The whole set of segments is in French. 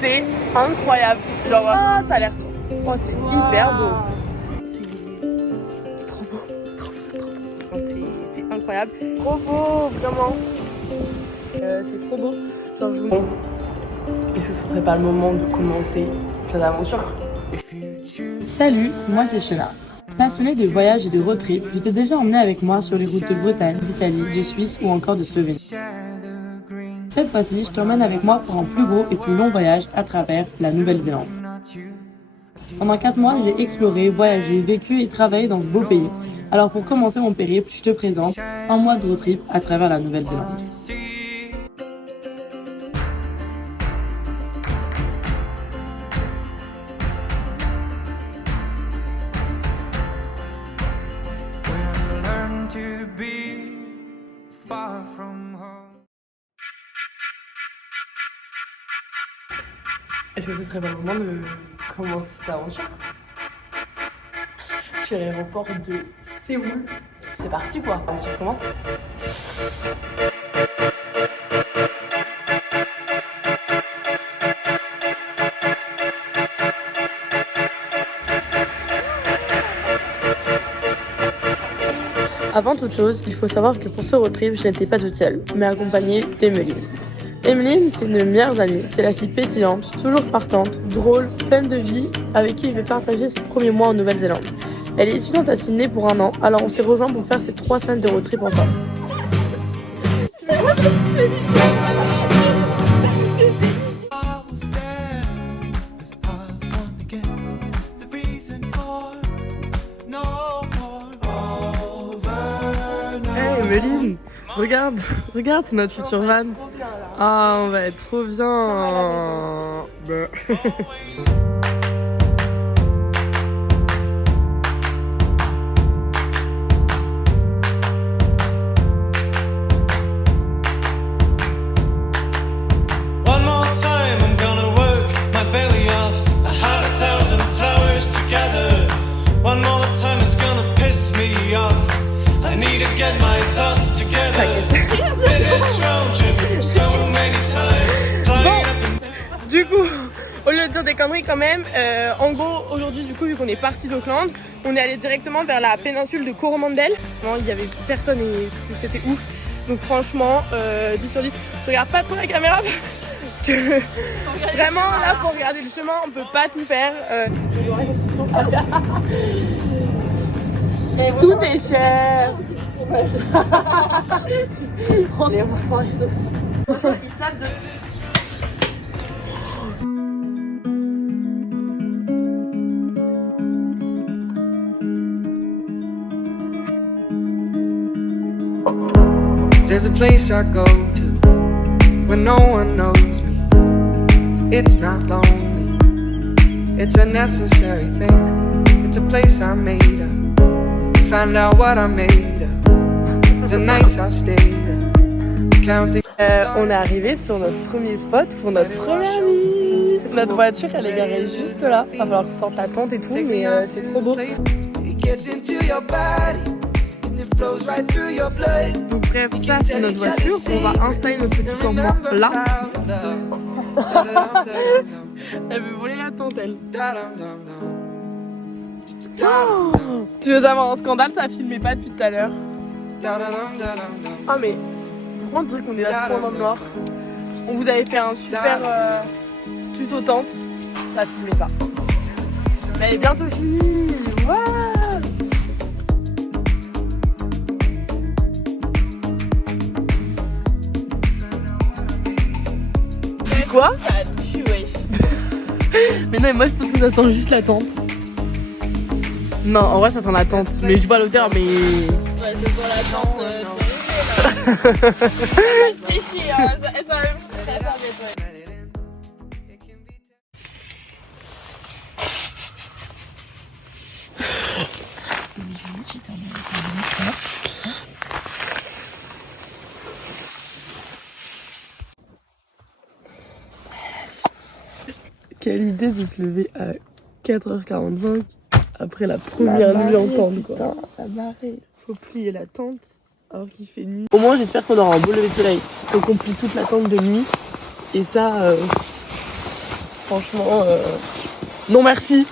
C'est incroyable. Genre, ça a l'air trop. Oh, c'est hyper beau. C'est trop beau. C'est trop beau. C'est trop beau. C'est incroyable. Trop beau, vraiment. C'est trop beau. Genre, je vous... Est-ce que ce serait pas le moment de commencer cette aventure? Salut, moi c'est Sheila. Passionnée de voyage et de road trip, je t'ai déjà emmené avec moi sur les routes de Bretagne, d'Italie, de Suisse ou encore de Slovénie. Cette fois-ci, je t'emmène avec moi pour un plus gros et plus long voyage à travers la Nouvelle-Zélande. Pendant 4 mois, j'ai exploré, voyagé, vécu et travaillé dans ce beau pays. Alors pour commencer mon périple, je te présente un mois de road trip à travers la Nouvelle-Zélande. Est-ce que ce serait pas le moment de commencer cette aventure? Je suis à l'aéroport de Séoul. C'est parti quoi, l'aventure commence. Avant toute chose, il faut savoir que pour ce road trip, je n'étais pas toute seule, mais accompagnée d'Emeline. Emeline, c'est une de mes meilleures amies, c'est la fille pétillante, toujours partante, drôle, pleine de vie, avec qui je vais partager ce premier mois en Nouvelle-Zélande. Elle est étudiante à Sydney pour 1 an, alors on s'est rejoints pour faire ces 3 semaines de road trip ensemble. Hey Emeline, regarde, c'est notre future van. Ah, on va être trop bien. One more time, I'm gonna work my belly off. I had 1,000 flowers together. One more time, it's gonna piss me off. I need to get my thoughts together. Du coup, au lieu de dire des conneries quand même, en gros aujourd'hui du coup vu qu'on est parti d'Auckland, on est allé directement vers la péninsule de Coromandel. Il y avait personne et c'était ouf. Donc franchement 10 sur 10. Je regarde pas trop la caméra parce que vraiment là pour regarder le chemin on peut pas tout faire. Tout est cher. On est vraiment les sauces. Ils savent de... There's a place I go to when no one knows me. It's not lonely, it's a necessary thing. It's a place I made up, find out what I made up. The nights I've stayed up, counting. On est arrivé sur notre premier spot pour notre première nuit. Notre voiture elle est garée juste là. Il va falloir qu'on sorte la tente et tout, mais c'est trop beau. Donc bref, ça c'est notre voiture, on va installer notre petit campement là. Elle veut voler la tente elle. Oh, tu veux avoir un scandale, ça filmait pas depuis tout à l'heure. Ah mais, pourquoi on dirait qu'on est là trop dans le noir? On vous avait fait un super tuto tente, ça filmait pas. Mais elle est bientôt finie. Wow. Quoi? Mais non, mais moi je pense que ça sent juste la tente. Non, en vrai ça sent la tente. Mais je vois l'odeur, mais... Ouais, ça sent la tente. C'est séché, hein. Ça va ouais. Quelle idée de se lever à 4h45 après la première nuit en tente quoi. Putain, la marée. Faut plier la tente alors qu'il fait nuit. Au moins j'espère qu'on aura un beau lever de soleil. Donc on plie toute la tente de nuit Et ça, franchement, non merci.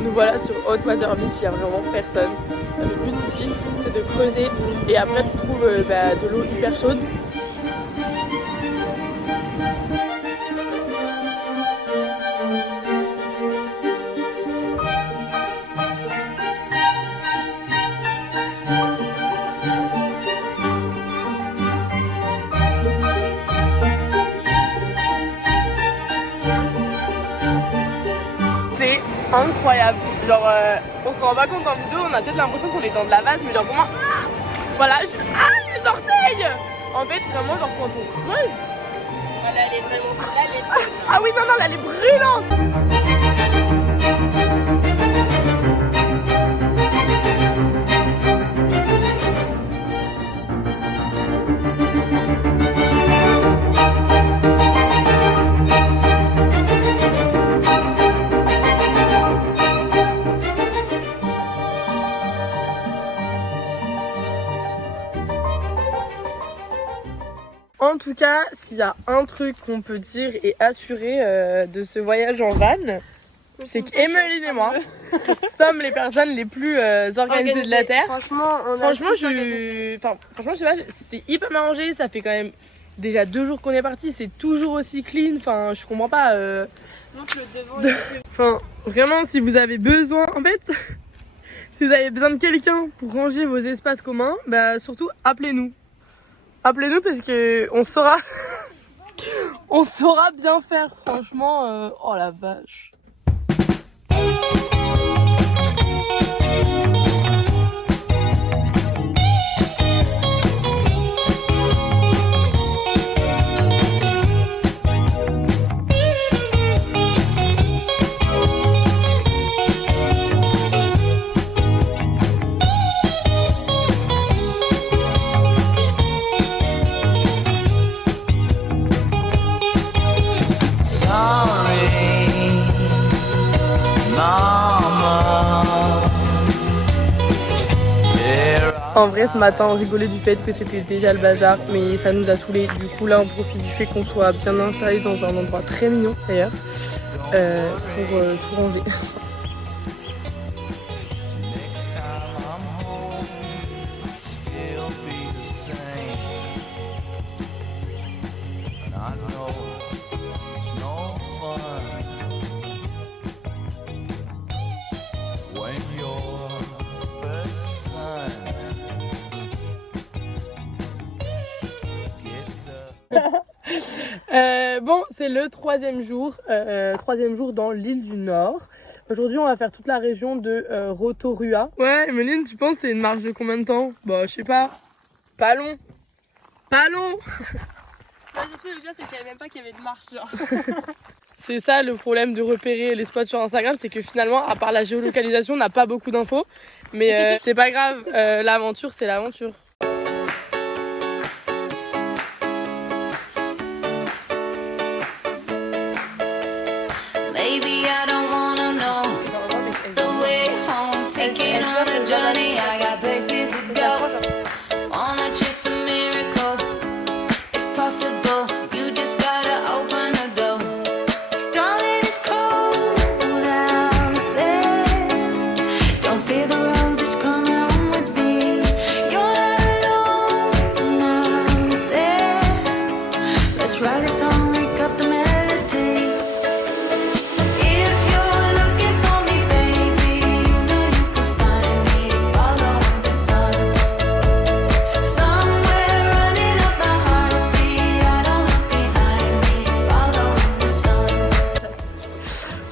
Nous voilà sur Hot Water Beach, il n'y a vraiment personne. Le but ici, c'est de creuser et après tu trouves de l'eau hyper chaude. C'est incroyable, genre on se rend pas compte en vidéo, on a peut-être l'impression qu'on est dans de la vase, mais genre vraiment, voilà, les orteils. En fait vraiment genre quand on creuse, Voilà, elle est vraiment. Là, elle est. ah oui non là elle est brûlante. En tout cas, s'il y a un truc qu'on peut dire et assurer de ce voyage en van, c'est qu'Emeline et moi sommes les personnes les plus organisées de la Terre. Franchement, Franchement, je sais pas, c'est hyper arrangé, ça fait quand même déjà 2 jours qu'on est parti, c'est toujours aussi clean, enfin je comprends pas. Donc le devant, Enfin, vraiment, si vous avez besoin, en fait, si vous avez besoin de quelqu'un pour ranger vos espaces communs, bah surtout appelez-nous. Appelez-nous parce que on saura, on saura bien faire, franchement. Oh la vache. En vrai, ce matin, on rigolait du fait que c'était déjà le bazar, mais ça nous a saoulés. Du coup, là, on profite du fait qu'on soit bien installé dans un endroit très mignon, d'ailleurs, pour tout ranger. Bon, c'est le 3e jour, dans l'île du Nord. Aujourd'hui, on va faire toute la région de Rotorua. Ouais, Emeline, tu penses que c'est une marche de combien de temps? Bah, je sais pas. Pas long. Pas long. Bah, du coup, le pire, c'est que je savais même pas qu'il y avait de marche, genre. C'est ça le problème de repérer les spots sur Instagram, c'est que finalement, à part la géolocalisation, on n'a pas beaucoup d'infos. Mais c'est pas grave, l'aventure, c'est l'aventure. Baby, I don't wanna know the way home. Taking on a journey, I got places to go. Wanna chase a miracle, it's possible. You just gotta open the door. Darling, it's cold out there. Don't fear the road, just come along with me. You're not alone out there. Let's write a song, wake up the melody.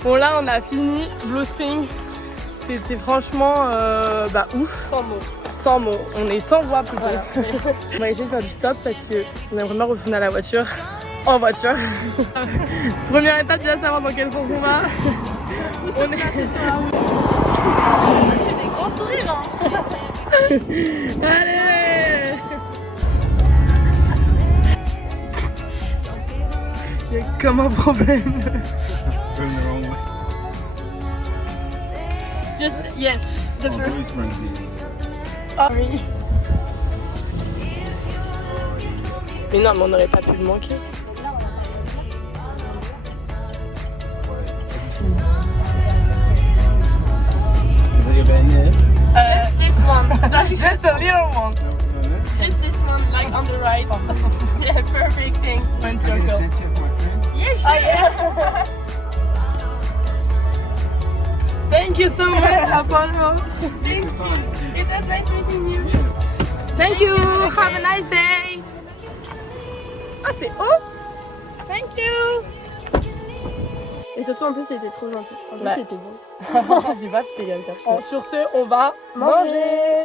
Bon là on a fini Blue Spring, c'était franchement ouf. Sans mots, on est sans voix plutôt. Voilà. On va essayer de faire du stop parce qu'on aimerait bien retourner à la voiture, en voiture. Première étape, tu vas savoir dans quel sens on va. On est sur la route. J'ai des grands sourires, hein. Allez. Il y a comme un problème. Just, yes, the first. Oui. Mais non, mais on n'aurait pas pu le manquer. This one. Just a little one. Just this one, like on the right. Yeah, perfect. Thanks. Fun circle. Yeah, sure. Oh, yeah. Thank you so much, Apollo. Thank you. It was nice meeting you. Thank you. Have a nice day. Ah, c'est haut. Thank you. Et surtout, en plus, il était trop gentil. En plus, il était bon. J'ai pas fait quelqu'un. Bon, sur ce, on va manger.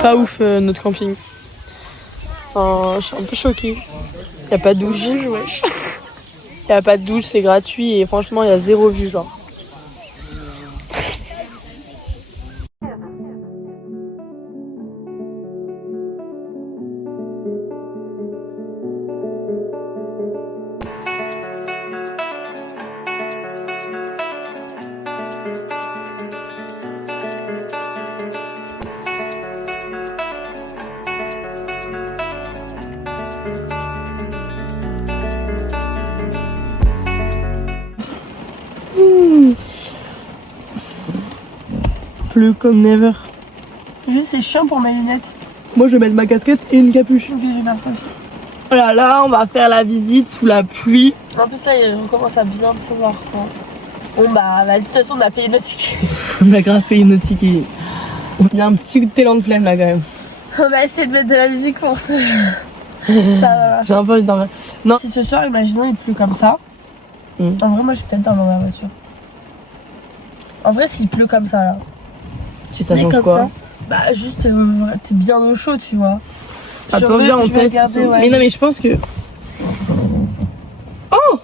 Pas ouf notre camping. Enfin, je suis un peu choquée. Y a pas de douche, wesh. Y a pas de douche, c'est gratuit et franchement y a zéro vue genre. Pleut comme never. Juste c'est chiant pour mes lunettes. Moi je vais mettre ma casquette et une capuche. Ok, je vais faire ça aussi. Voilà, là on va faire la visite sous la pluie. En plus là il recommence à bien pleuvoir. Bon bah vas-y, de toute façon on a payé notre ticket. On a grave payé notre ticket. Il y a un petit élan de flemme là quand même. On a essayé de mettre de la musique pour se... Ça va. J'ai un peu envie de dormir. Non. Si ce soir imaginons il pleut comme ça. En vrai moi je vais peut-être dormir dans la voiture. En vrai s'il pleut comme ça là. Ça change quoi ça, bah juste t'es bien au chaud tu vois. Attends viens on teste. Ouais. Mais non mais je pense que... Oh.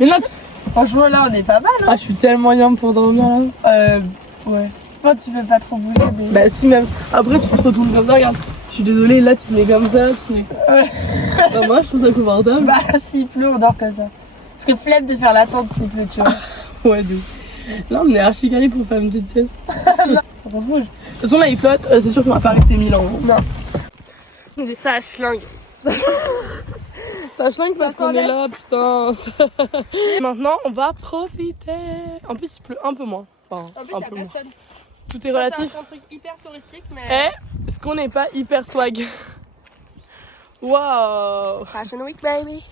Mais non, franchement là on est pas mal hein. Ah je suis tellement yam pour dormir là. Ouais. Enfin tu peux pas trop bouger mais... Bah si même. Après tu te retournes comme ça, regarde. Je suis désolée là tu te mets comme ça. Tu te mets... Ouais. Bah, moi je trouve ça confortable. Bah s'il pleut on dort comme ça. Parce que flemme de faire l'attente s'il pleut tu vois. Ouais de ouf. Là on est archi calé pour faire une petite sieste. On se bouge. De toute façon là il flotte, c'est sûr qu'on va pas rester 1000 ans. Non. Ça schlingue. Ça schlingue parce qu'on est là, putain. Maintenant on va profiter. En plus il pleut un peu moins. Enfin, en plus, un peu moins. Tout est relatif. C'est un truc hyper touristique mais... Eh, est-ce qu'on n'est pas hyper swag? Wow. Fashion Week baby.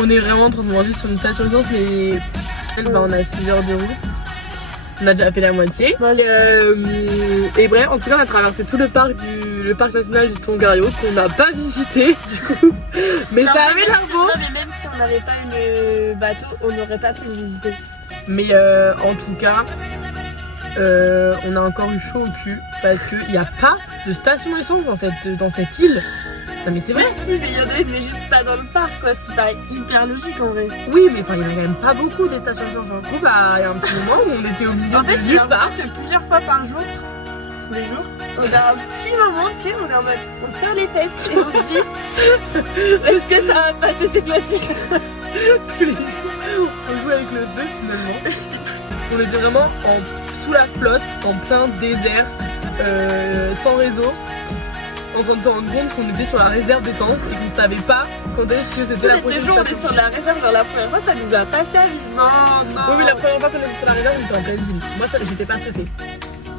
On est vraiment en train de manger sur une station essence mais bah, on a 6 heures de route. On a déjà fait la moitié. Et bref, en tout cas on a traversé tout le parc national du Tongariro qu'on n'a pas visité du coup. Mais non, ça avait l'air beau. Non mais même si on n'avait pas eu le bateau, on n'aurait pas pu le visiter. Mais en tout cas, on a encore eu chaud au cul parce qu'il n'y a pas de station essence dans cette île. Non mais c'est vrai. Si, mais il y en a une, mais juste pas dans le parc, quoi. Ce qui paraît hyper logique en vrai. Oui, mais enfin, il y en a quand même pas beaucoup des stations essence. Du coup, bah, il y a un petit moment où on était au milieu En fait, du j'ai parc. l'impression que plusieurs fois par jour, tous les jours, on a un petit moment, tu sais, on est en mode, on se serre les fesses et on se dit, est-ce que ça va passer cette fois-ci? Tous les jours, on jouait avec le feu finalement. On était vraiment sous la flotte, en plein désert, sans réseau, en train de se rendre compte qu'on était sur la réserve d'essence et qu'on savait pas quand est-ce que c'était la Les prochaine deux jours, on est station. sur la réserve, genre la première fois, ça nous a passé à vide. Non, non. Oui, mais la première fois qu'on était sur la réserve, on était en pleine ville. Moi, j'étais pas stressée.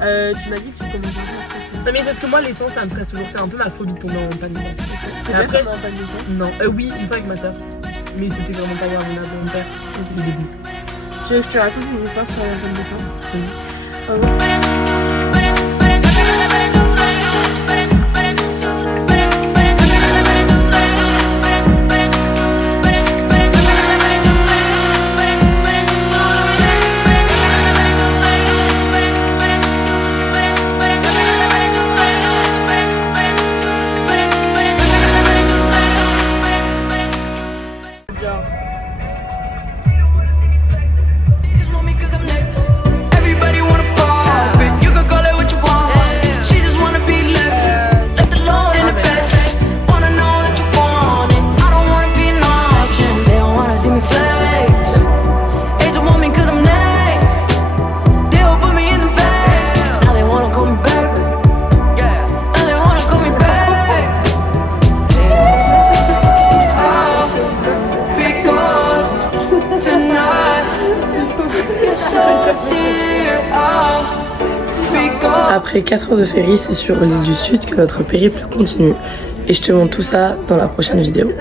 Tu m'as dit que tu commençais un peu à stresser. Non, mais c'est parce que moi, l'essence, ça me stresse toujours. C'est un peu ma phobie de tomber en panne d'essence. T'es Et déjà après, tombé en panne d'essence? non. Oui, une fois avec ma soeur. Mais c'était vraiment pas grave, on a mon père au début. Tu veux que je te raconte une histoire sur la panne d'essence? Oui. Genre. Just want me 'cause I'm next. Everybody wanna profit. You can call it what you want. She just wanna be left. Left alone in the bed. Wanna know that you want it. I don't wanna be an option. They don't wanna see me flex. They just want me 'cause I'm next. They'll put me in the bag. Now they wanna call me back. Now they wanna call me back. I'll be gone tonight. Guess I'll see you. I'll be gone. Après 4 heures de ferry, c'est sur l'île du Sud que notre périple continue. Et je te montre tout ça dans la prochaine vidéo.